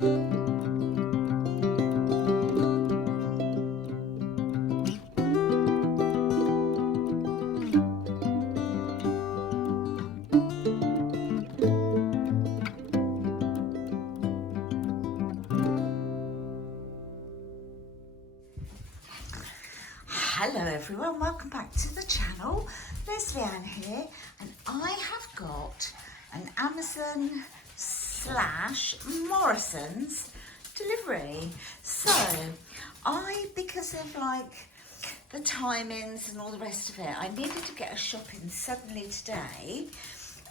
Hello everyone, welcome back to the channel. Lesleyanne here, and I have got an Amazon / Morrison's delivery. So because of like the timings and all the rest of it, I needed to get a shopping suddenly today.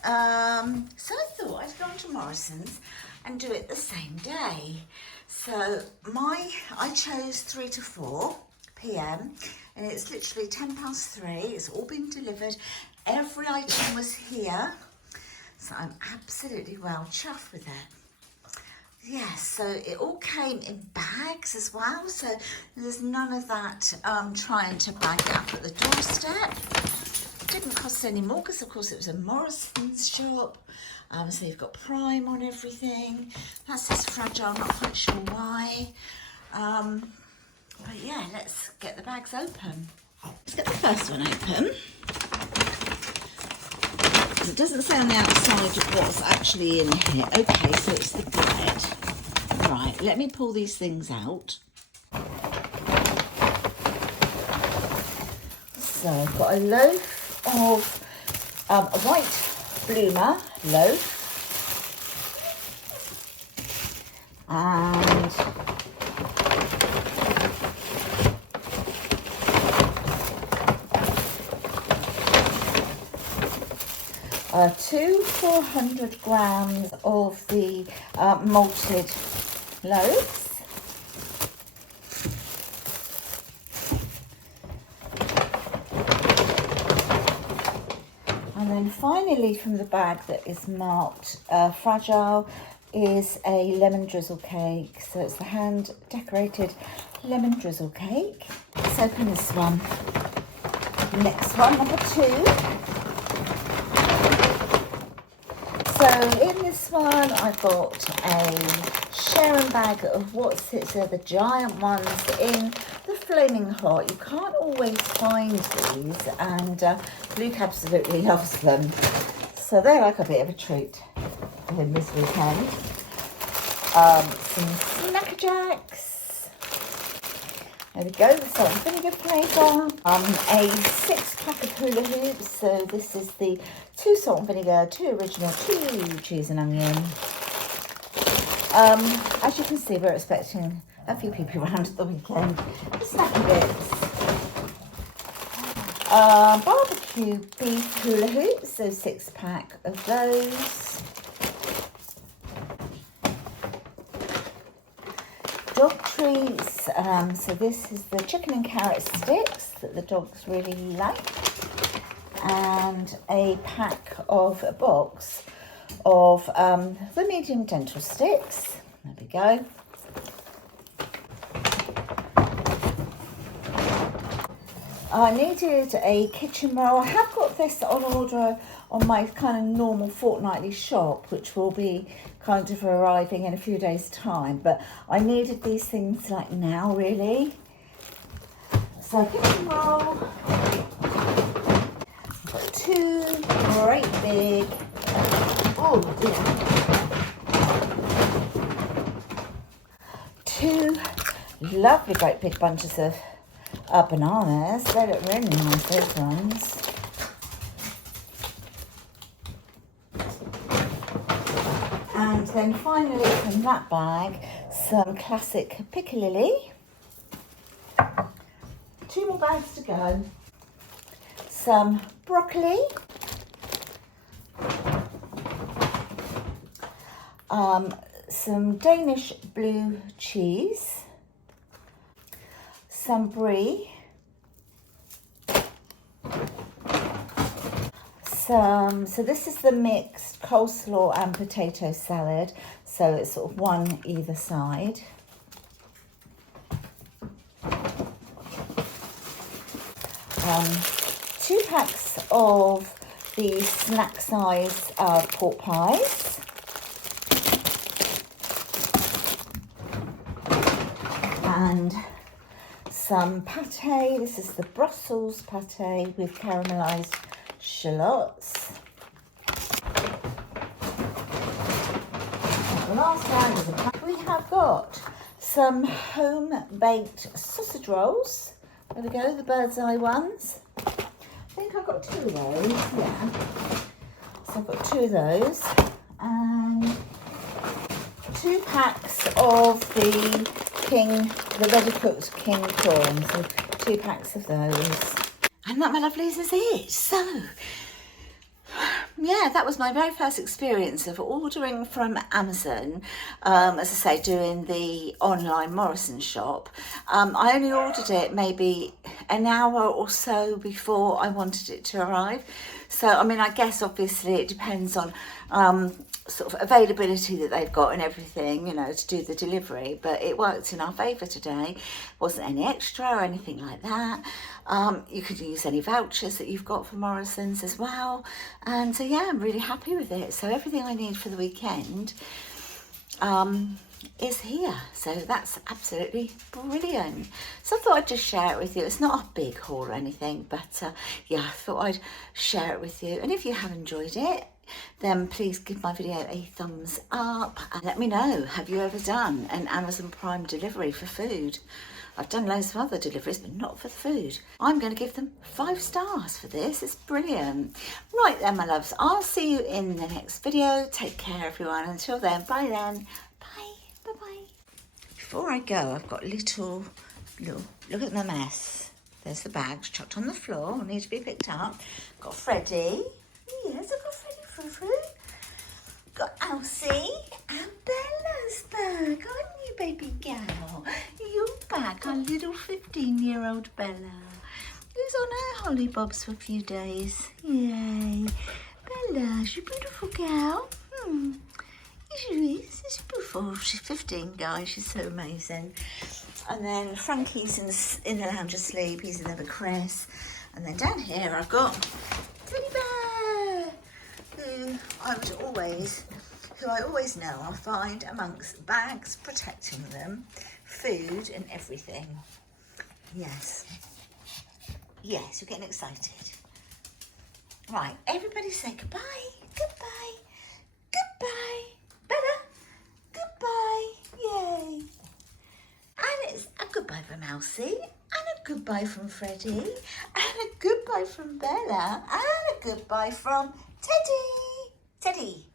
So I thought I'd go on to Morrison's and do it the same day. So I chose 3 to 4 p.m. and it's literally 3:10. It's all been delivered. Every item was here, so I'm absolutely well chuffed with it. Yes, so it all came in bags as well, so there's none of that trying to bag it up at the doorstep. It didn't cost any more because of course it was a Morrison's shop. So you've got Prime on everything. That says fragile, not quite sure why. But yeah, let's get the bags open. Let's get the first one open. It doesn't say on the outside what's actually in here. Okay, so it's the bread. Right, let me pull these things out. So I've got a loaf of a white bloomer loaf. And 2 400 grams of the malted loaves. And then finally from the bag that is marked fragile is a lemon drizzle cake. So it's the hand decorated lemon drizzle cake. Let's open this one. Next one, number 2. So in this one, I've got a sharing bag of what sits there, the giant ones in the Flaming Hot. You can't always find these, and Luke absolutely loves them. So they're like a bit of a treat for him this weekend. Some Snacker Jacks. There we go, the salt and vinegar flavour. A 6-pack of hula hoops. So this is the 2 salt and vinegar, 2 original, 2 cheese and onion. As you can see, we're expecting a few people around at the weekend. The snacky bits. Barbecue beef hula hoops, so 6-pack of those. Dog treats, so this is the chicken and carrot sticks that the dogs really like. And a box of the medium dental sticks. There we go. I needed a kitchen roll. I have got this on order on my kind of normal fortnightly shop, which will be kind of arriving in a few days' time. But I needed these things like now, really. So kitchen roll. 2 great big, oh dear, 2 lovely great big bunches of bananas. They look really nice, those ones. And then finally from that bag, some classic piccalilli. 2 more bags to go. Some broccoli, some Danish blue cheese, some brie, so this is the mixed coleslaw and potato salad, so it's sort of one either side. Two packs of the snack size pork pies. and some pate. This is the Brussels pate with caramelised shallots. The last round is a pack. We have got some home-baked sausage rolls. There we go, the bird's eye ones. I think I've got 2 of those, yeah. So I've got 2 of those. And 2 packs of the ready cooked king prawns. So 2 packs of those. And that, my lovelies, is it. So, yeah, that was my very first experience of ordering from Amazon, as I say, doing the online Morrison shop. I only ordered it maybe an hour or so before I wanted it to arrive. So, I mean, I guess obviously it depends on sort of availability that they've got and everything, you know, to do the delivery, but it worked in our favour today. Wasn't any extra or anything like that. You could use any vouchers that you've got for Morrison's as well, and so yeah, I'm really happy with it. So everything I need for the weekend is here, so that's absolutely brilliant. So I thought I'd just share it with you. It's not a big haul or anything, but yeah, I thought I'd share it with you. And if you have enjoyed it, then please give my video a thumbs up and let me know, have you ever done an Amazon Prime delivery for food? I've done loads of other deliveries, but not for the food. I'm going to give them 5 stars for this. It's brilliant. Right then, my loves, I'll see you in the next video. Take care, everyone. Until then, bye then. Bye. Bye-bye. Before I go, I've got little, look at the mess. There's the bags chucked on the floor, need to be picked up. Got Freddie. Yes, I've got Freddie Frou-Frou. Got Elsie and Bella's back, aren't you, baby gal? You're back, our little 15-year-old Bella, who's on her hollybobs for a few days. Yay. Bella, she's a beautiful gal. She is. She's beautiful. She's 15, guys. She's so amazing. And then Frankie's in the lounge asleep. He's in there with Chris. And then down here I've got Teddy Bear, who I always know I'll find amongst bags protecting them, food and everything. Yes. Yes, you're getting excited. Right, everybody say goodbye. Goodbye. Goodbye. Bella. Goodbye. Yay. And it's a goodbye from Elsie, and a goodbye from Freddie, and a goodbye from Bella, and a goodbye from Teddy. Teddy.